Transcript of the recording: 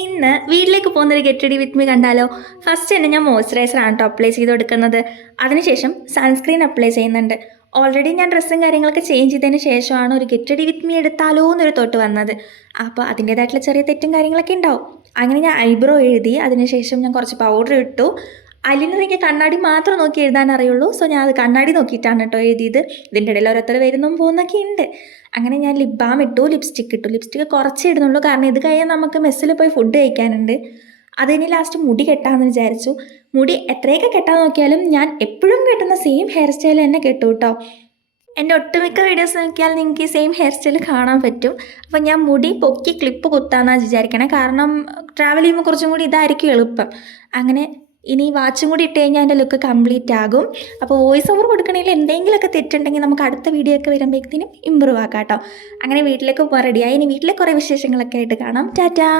ഇന്ന് വീട്ടിലേക്ക് പോകുന്നൊരു ഗെറ്റ് റെഡി വിത്ത് മീ കണ്ടാലോ? ഫസ്റ്റ് തന്നെ ഞാൻ മോയ്സ്ചറൈസറാണ് കേട്ടോ അപ്ലൈ ചെയ്ത് കൊടുക്കുന്നത്. അതിനുശേഷം സൺസ്ക്രീൻ അപ്ലൈ ചെയ്യുന്നുണ്ട്. ഓൾറെഡി ഞാൻ ഡ്രസ്സും കാര്യങ്ങളൊക്കെ ചേഞ്ച് ചെയ്തതിന് ശേഷമാണ് ഒരു ഗെറ്റ് റെഡി വിത്ത് മീ എടുത്താലോ എന്നൊരു തോട്ട് വന്നത്. അപ്പോൾ അതിൻ്റേതായിട്ടുള്ള ചെറിയ തെറ്റും കാര്യങ്ങളൊക്കെ ഉണ്ടാവും. അങ്ങനെ ഞാൻ ഐബ്രോ എഴുതി, അതിനുശേഷം ഞാൻ കുറച്ച് പൗഡർ ഇട്ടു. ഐലൈനർ എനിക്ക് കണ്ണാടി മാത്രം നോക്കി എഴുതാൻ അറിയുള്ളൂ. സോ ഞാൻ അത് കണ്ണാടി നോക്കിയിട്ടാണ് കേട്ടോ എഴുതിയത്. ഇതിൻ്റെ ഇടയിൽ ഓരോരുത്തർ വരുന്നും പോകുന്നൊക്കെ ഉണ്ട്. അങ്ങനെ ഞാൻ ലിപ് ബാം ഇട്ടു, ലിപ്സ്റ്റിക്ക് ഇട്ടു. ലിപ്സ്റ്റിക്ക് കുറച്ച് ഇടുന്നുള്ളൂ, കാരണം ഇത് കഴിഞ്ഞാൽ നമുക്ക് മെസ്സിൽ പോയി ഫുഡ് കഴിക്കാനുണ്ട്. അത് ഇനി ലാസ്റ്റ് മുടി കെട്ടാമെന്ന് വിചാരിച്ചു. മുടി എത്രയൊക്കെ കെട്ടാൻ നോക്കിയാലും ഞാൻ എപ്പോഴും കെട്ടുന്ന സെയിം ഹെയർ സ്റ്റൈൽ തന്നെ കെട്ടു കേട്ടോ. എൻ്റെ ഒട്ടുമിക്ക വീഡിയോസ് നോക്കിയാൽ നിങ്ങൾക്ക് ഈ സെയിം ഹെയർ സ്റ്റൈൽ കാണാൻ പറ്റും. അപ്പോൾ ഞാൻ മുടി പൊക്കി ക്ലിപ്പ് കുത്താമെന്നാണ് വിചാരിക്കണേ, കാരണം ട്രാവൽ ചെയ്യുമ്പോൾ കുറച്ചും കൂടി ഇതായിരിക്കും എളുപ്പം. അങ്ങനെ ഇനി വാച്ചും കൂടി ഇട്ട് കഴിഞ്ഞാൽ എൻ്റെ ലുക്ക് കംപ്ലീറ്റ് ആകും. അപ്പോൾ വോയിസ് ഓവർ കൊടുക്കണമെങ്കിൽ എന്തെങ്കിലുമൊക്കെ തെറ്റുണ്ടെങ്കിൽ നമുക്ക് അടുത്ത വീഡിയോ ഒക്കെ വരുമ്പോഴത്തേനും ഇമ്പ്രൂവ് ആക്കാം കേട്ടോ. അങ്ങനെ വീട്ടിലേക്ക് പോകാൻ റെഡിയായി. ഇനി വീട്ടിലെ കുറേ വിശേഷങ്ങളൊക്കെ ആയിട്ട് കാണാം. ടാറ്റാ.